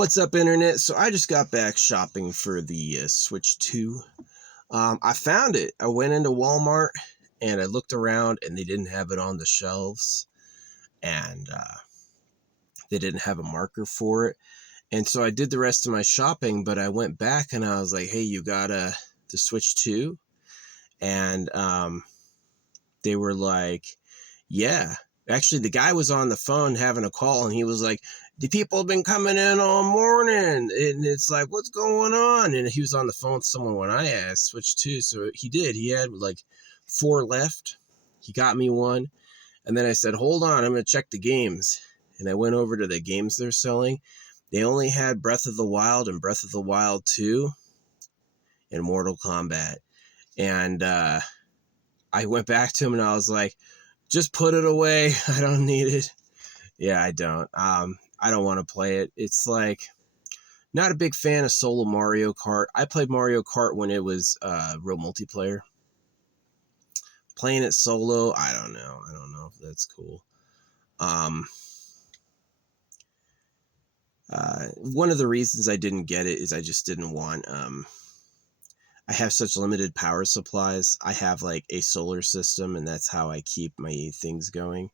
What's up, internet? So I just got back shopping for the Switch 2. I found it. I went into Walmart and I looked around and they didn't have it on the shelves, and they didn't have a marker for it. And so I did the rest of my shopping, but I went back and I was like, hey, you got the Switch 2? And they were like, yeah. Actually, the guy was on the phone having a call, and he was like, the people have been coming in all morning. And it's like, what's going on? And he was on the phone with someone when I asked, Switch 2. So he did. He had like 4 left. He got me one. And then I said, hold on, I'm going to check the games. And I went over to the games they're selling. They only had Breath of the Wild and Breath of the Wild 2 and Mortal Kombat. And I went back to him and I was like, just put it away. I don't need it. Yeah, I don't. I don't want to play it. It's like, not a big fan of solo Mario Kart. I played Mario Kart when it was real multiplayer. Playing it solo, I don't know. I don't know if that's cool. One of the reasons I didn't get it is I just didn't want... I have such limited power supplies. I have like a solar system, and that's how I keep my things going.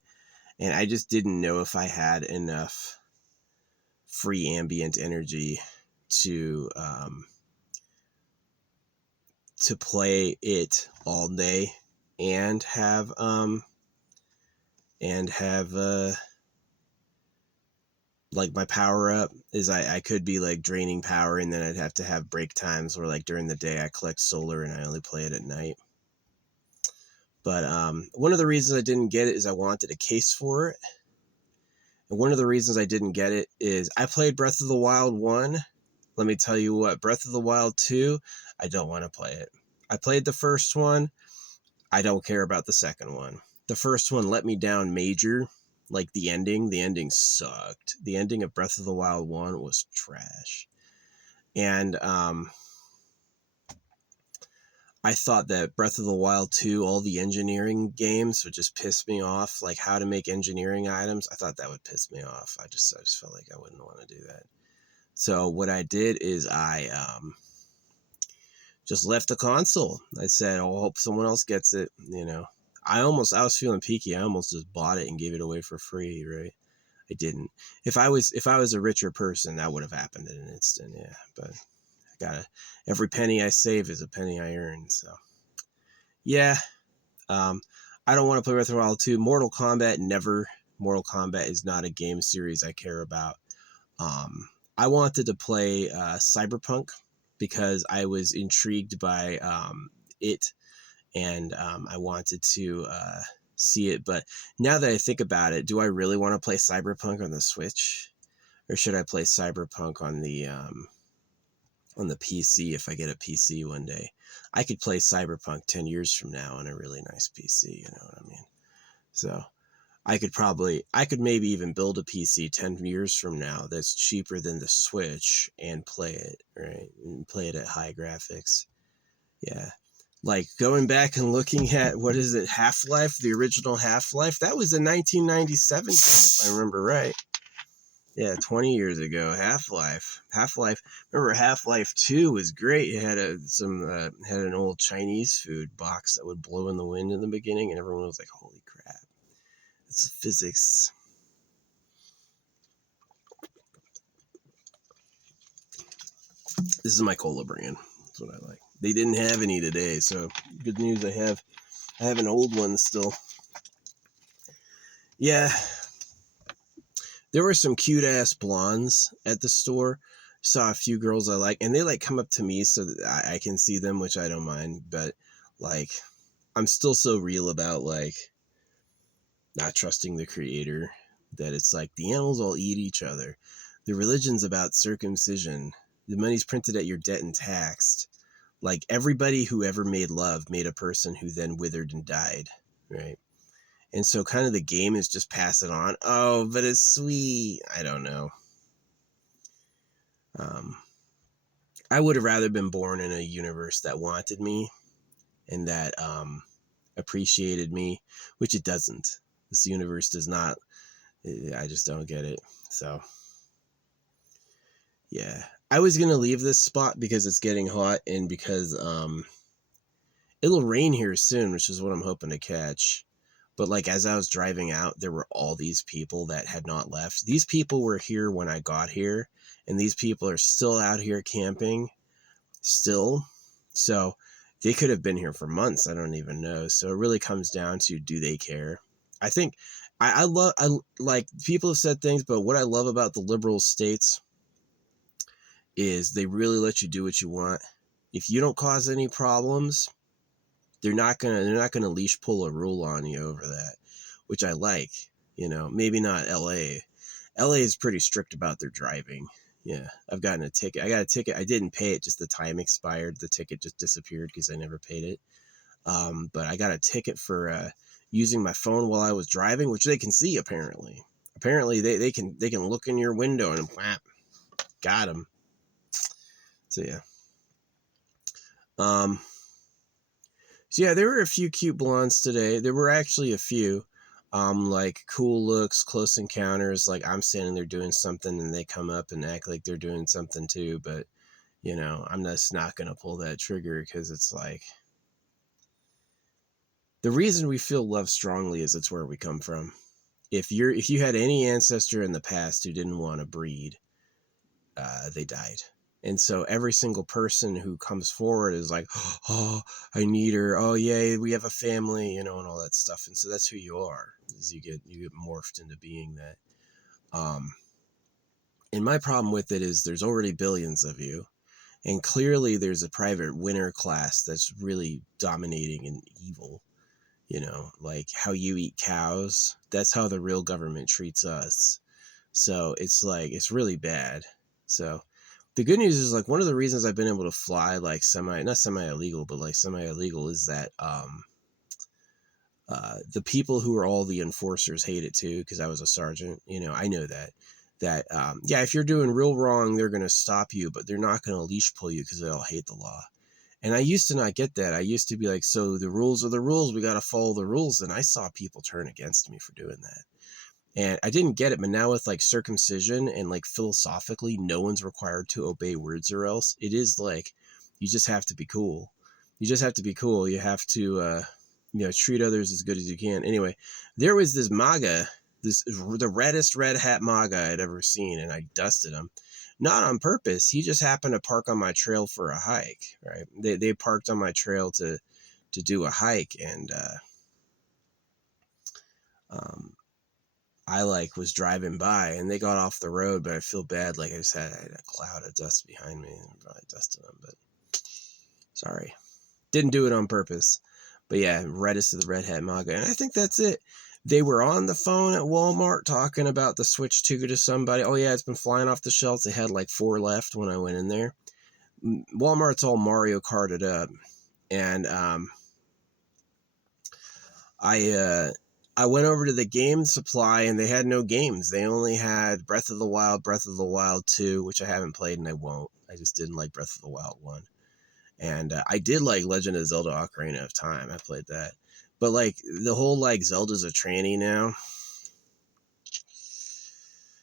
And I just didn't know if I had enough free ambient energy to play it all day and have like my power up is I could be like draining power, and then I'd have to have break times where like during the day I collect solar and I only play it at night. But one of the reasons I didn't get it is I wanted a case for it. And one of the reasons I didn't get it is I played Breath of the Wild 1. Let me tell you what, Breath of the Wild 2, I don't want to play it. I played the first one. I don't care about the second one. The first one let me down major. Like the ending sucked. The ending of Breath of the Wild 1 was trash. And I thought that Breath of the Wild 2, all the engineering games would just piss me off. Like how to make engineering items. I thought that would piss me off. I just felt like I wouldn't want to do that. So what I did is I just left the console. I said, oh, I hope someone else gets it, you know. I was feeling peaky. I almost just bought it and gave it away for free, right? I didn't. If I was a richer person, that would have happened in an instant, yeah. But every penny I save is a penny I earn, so. Yeah. I don't want to play Breath of the Wild 2. Mortal Kombat, never. Mortal Kombat is not a game series I care about. I wanted to play Cyberpunk because I was intrigued by it, and I wanted to see it. But now that I think about it, do I really want to play Cyberpunk on the Switch, or should I play Cyberpunk on the PC if I get a PC one day? I could play Cyberpunk 10 years from now on a really nice PC, you know what I mean? So I could maybe even build a PC 10 years from now that's cheaper than the Switch and play it, right? And play it at high graphics. Yeah. Like going back and looking at, what is it, Half-Life, the original Half-Life? That was a 1997 game, if I remember right. Yeah, 20 years ago, Half-Life. Remember Half-Life 2 was great. It had had an old Chinese food box that would blow in the wind in the beginning, and everyone was like, holy crap. It's physics. This is my cola brand. That's what I like. They didn't have any today, so good news. I have an old one still. Yeah. There were some cute ass blondes at the store. Saw a few girls I like, and they like come up to me so that I can see them, which I don't mind. But like, I'm still so real about like not trusting the creator that it's like the animals all eat each other. The religion's about circumcision. The money's printed at your debt and taxed. Like everybody who ever made love made a person who then withered and died, right? And so kind of the game is just pass it on. Oh, but it's sweet. I don't know. I would have rather been born in a universe that wanted me and that appreciated me, which it doesn't. This universe does not. I just don't get it. So Yeah. I was going to leave this spot because it's getting hot and because it'll rain here soon, which is what I'm hoping to catch. But like as I was driving out, there were all these people that had not left. These people were here when I got here, and these people are still out here camping still. So they could have been here for months. I don't even know. So it really comes down to, do they care? I think I love, I like, people have said things, but what I love about the liberal states is they really let you do what you want. If you don't cause any problems, they're not gonna leash pull a rule on you over that, which I like. You know, maybe not LA. LA is pretty strict about their driving. Yeah, I've gotten a ticket. I got a ticket. I didn't pay it, just the time expired. The ticket just disappeared because I never paid it. But I got a ticket for using my phone while I was driving, which they can see apparently. Apparently they can look in your window and whap, got them. So yeah. So yeah, there were a few cute blondes today. There were actually a few. Like cool looks, close encounters, like I'm standing there doing something and they come up and act like they're doing something too, but you know, I'm just not gonna pull that trigger because it's like, the reason we feel love strongly is it's where we come from. If you had any ancestor in the past who didn't want to breed, they died. And so every single person who comes forward is like, oh, I need her. Oh, yeah, we have a family, you know, and all that stuff. And so that's who you are, is you get morphed into being that. And my problem with it is there's already billions of you. And clearly there's a private winner class that's really dominating and evil. You know, like how you eat cows, that's how the real government treats us. So it's like, it's really bad. So the good news is, like, one of the reasons I've been able to fly like not semi-illegal, but like semi-illegal, is that the people who are all the enforcers hate it too, because I was a sergeant. You know, I know that yeah, if you're doing real wrong, they're going to stop you, but they're not going to leash pull you because they all hate the law. And I used to not get that. I used to be like, so the rules are the rules, we got to follow the rules. And I saw people turn against me for doing that. And I didn't get it, but now with like circumcision and like philosophically, no one's required to obey words or else. It is like, you just have to be cool. You just have to be cool. You have to, you know, treat others as good as you can. Anyway, there was this MAGA, the reddest red hat MAGA I'd ever seen, and I dusted him. Not on purpose. He just happened to park on my trail for a hike, right? They parked on my trail to do a hike, and I like was driving by and they got off the road, but I feel bad. Like I said, I had a cloud of dust behind me and probably dusted them, but sorry. Didn't do it on purpose. But yeah, reddest of the red hat MAGA. And I think that's it. They were on the phone at Walmart talking about the Switch 2 to somebody. Oh yeah, it's been flying off the shelves. They had like 4 left when I went in there. Walmart's all Mario Karted up. And I went over to the game supply and they had no games. They only had Breath of the Wild 2, which I haven't played and I won't. I just didn't like Breath of the Wild 1. And I did like Legend of Zelda Ocarina of Time. I played that. But like the whole like Zelda's a tranny now.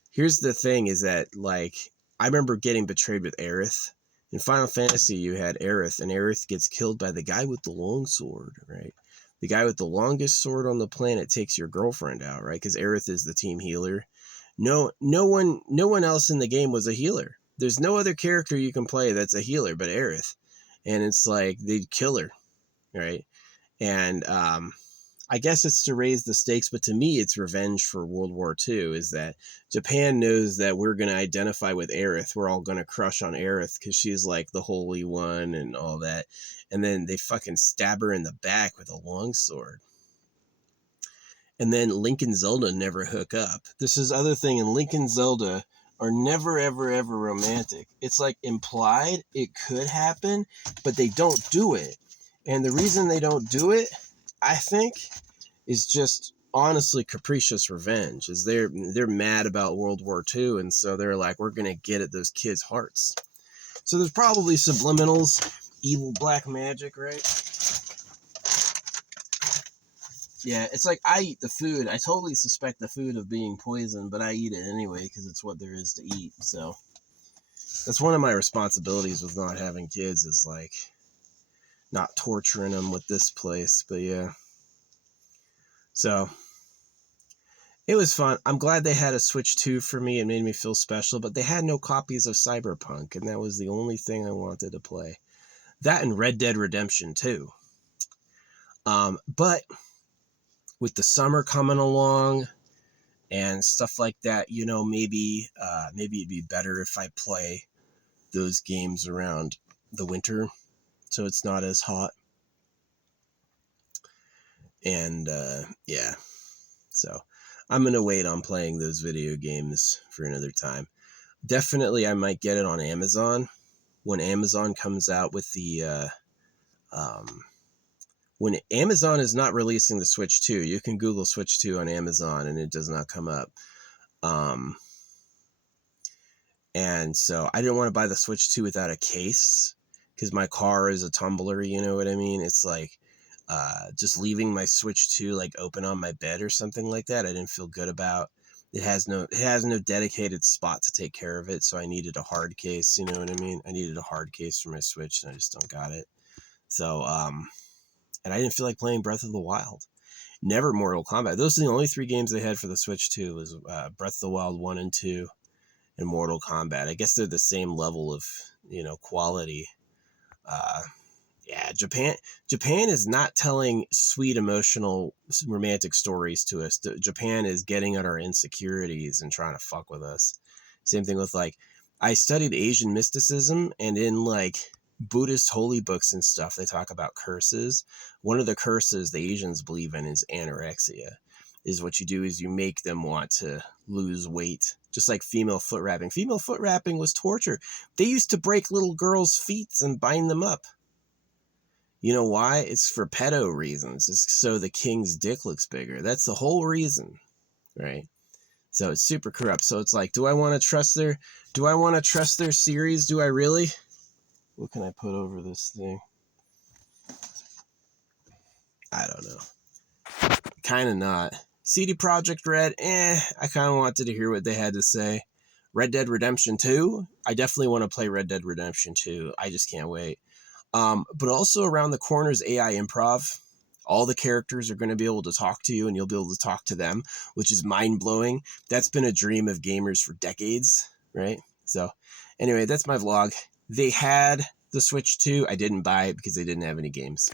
Here's the thing is that like I remember getting betrayed with Aerith. In Final Fantasy you had Aerith, and Aerith gets killed by the guy with the long sword, right? The guy with the longest sword on the planet takes your girlfriend out, right? Because Aerith is the team healer. No one else in the game was a healer. There's no other character you can play that's a healer but Aerith. And it's like they'd kill her, right? And I guess it's to raise the stakes, but to me, it's revenge for World War II. Is that Japan knows that we're going to identify with Aerith. We're all going to crush on Aerith because she's like the holy one and all that. And then they fucking stab her in the back with a longsword. And then Link and Zelda never hook up. This is other thing, and Link and Zelda are never, ever, ever romantic. It's like implied it could happen, but they don't do it. And the reason they don't do it, I think, is just honestly capricious revenge. Is they're mad about World War II, and so they're like, we're gonna get at those kids' hearts. So there's probably subliminals, evil black magic, right? Yeah, it's like I eat the food. I totally suspect the food of being poisoned, but I eat it anyway because it's what there is to eat. So That's one of my responsibilities with not having kids, is like not torturing them with this place. But yeah, so it was fun. I'm glad they had a Switch 2 for me. It made me feel special, but they had no copies of Cyberpunk, and that was the only thing I wanted to play. That and Red Dead Redemption 2. But with the summer coming along and stuff like that, you know, maybe it'd be better if I play those games around the winter, so it's not as hot. And yeah, so I'm gonna wait on playing those video games for another time. Definitely, I might get it on Amazon when Amazon comes out with the when Amazon is not releasing the Switch 2. You can Google Switch 2 on Amazon and it does not come up. And so I didn't want to buy the Switch 2 without a case, because my car is a tumbler, you know what I mean? It's like just leaving my Switch 2 like open on my bed or something like that, I didn't feel good about. It has no dedicated spot to take care of it, so I needed a hard case, you know what I mean? I needed a hard case for my Switch, and I just don't got it. So and I didn't feel like playing Breath of the Wild. Never Mortal Kombat. Those are the only 3 games they had for the Switch 2, was Breath of the Wild 1 and 2 and Mortal Kombat. I guess they're the same level of, you know, quality. Yeah, Japan is not telling sweet, emotional, romantic stories to us. Japan is getting at our insecurities and trying to fuck with us. Same thing with, like, I studied Asian mysticism, and in like Buddhist holy books and stuff, they talk about curses. One of the curses the Asians believe in is anorexia. Is what you do is you make them want to lose weight. Just like female foot wrapping. Female foot wrapping was torture. They used to break little girls' feet and bind them up. You know why? It's for pedo reasons. It's so the king's dick looks bigger. That's the whole reason, right? So it's super corrupt. So it's like, do I want to trust their series? Do I really? What can I put over this thing? I don't know. Kind of not. CD Projekt Red, I kind of wanted to hear what they had to say. Red Dead Redemption 2, I definitely want to play Red Dead Redemption 2. I just can't wait. But also around the corner is AI Improv. All the characters are going to be able to talk to you, and you'll be able to talk to them, which is mind-blowing. That's been a dream of gamers for decades, right? So anyway, that's my vlog. They had the Switch 2. I didn't buy it because they didn't have any games.